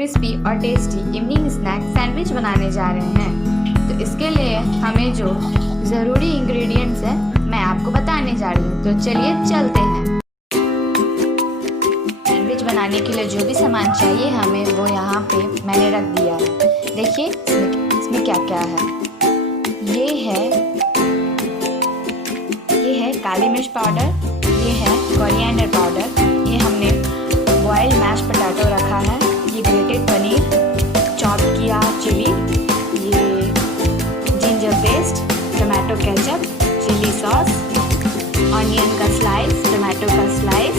Crispy और tasty evening snack sandwich बनाने जा रहे हैं। तो इसके लिए हमें जो ज़रूरी इंग्रेडिएंट्स हैं मैं आपको बताने जा रही हूँ। तो चलिए चलते हैं। सैंडविच बनाने के लिए जो भी सामान चाहिए हमें वो यहाँ पे मैंने रख दिया है। देखिए इसमें क्या क्या है। ये है काली मिर्च पाउडर, ये है कोरिएंडर पाउडर, ये हमने बॉइल्ड मैश पोटैटो रखा है, ये ग्रेटेड पनीर, चॉप किया चिली, ये ginger paste, tomato ketchup, chilli sauce, onion का स्लाइस, टमाटो का स्लाइस,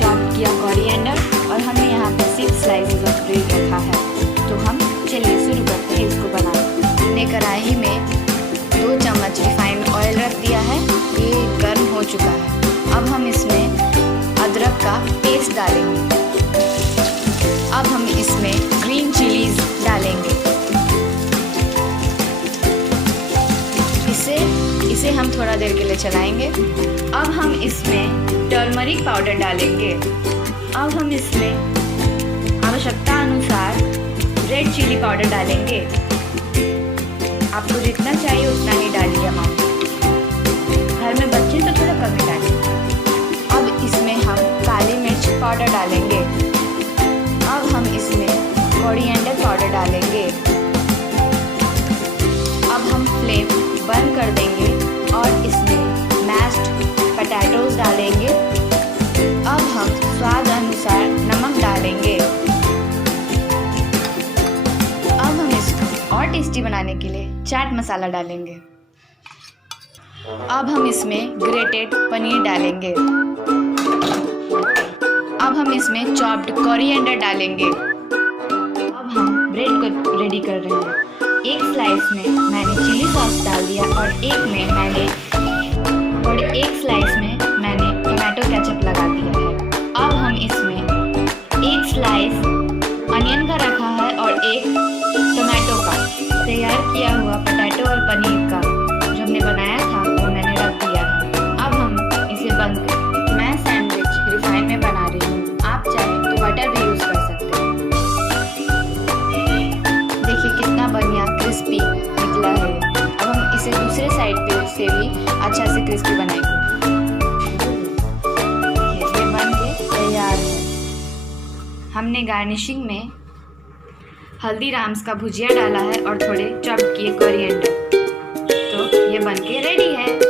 चॉप किया कोरिएंडर और हमने यहाँ पे 6 स्लाइसेस ऑफ ब्रेड रखा है। तो हम चलिए शुरू करते हैं इसको बनाना। हमने कढ़ाई में 2 चम्मच रिफाइंड ऑयल रख दिया है, ये गर्म हो चुका है। अब हम इसमें अदरक का पेस्ट डालेंगे। अब हम इसमें ग्रीन चिलीज डालेंगे। इसे हम थोड़ा देर के लिए चलाएंगे। अब हम इसमें टर्मरिक पाउडर डालेंगे। अब हम इसमें आवश्यकता अनुसार रेड चिली पाउडर डालेंगे। आपको जितना चाहिए उतना ही डालिए अमाउंट। घर में बच्चे तो थोड़ा कम ही डालेंगे। अब इसमें हम काली मिर्च पाउडर डालेंगे। अब हम इसमें कोरिएंडर पाउडर डालेंगे। अब हम फ्लेम बंद कर देंगे और इसमें मैश्ड पोटैटोज डालेंगे। अब हम स्वाद अनुसार नमक डालेंगे। अब हम इसको और टेस्टी बनाने के लिए चाट मसाला डालेंगे। अब हम इसमें ग्रेटेड पनीर डालेंगे। अब हम इसमें चॉप्ड कोरिएंडर डालेंगे। अब हम ब्रेड को रेडी कर रहे हैं। एक स्लाइस में मैंने चिली सॉस डाल दिया और एक स्लाइस में मैंने टमाटो केचप लगा दिया है। अब हम इसमें एक स्लाइस अनियन का रखा है और एक टमाटो का तैयार किया हुआ पोटैटो और पनीर का जो हमने बनाया था वो मैंने रख दिया है। अब हम इसे बंद करें। मैं सैंडविच रिफाइन में बना रही हूँ, आप चाहें तो बटर भी यूज़ कर सकते हैं। देखिए कितना बढ़िया क्रिस्पी निकला है। अब हम इसे दूसरे साइड पे से भी अच्छा से क्रिस्पी बनाएंगे। ये बन के तैयार है। हमने गार्निशिंग में हल्दीराम्स का भुजिया डाला है और थोड़े चॉप किए कोरिएंडर। तो ये बनके रेडी है।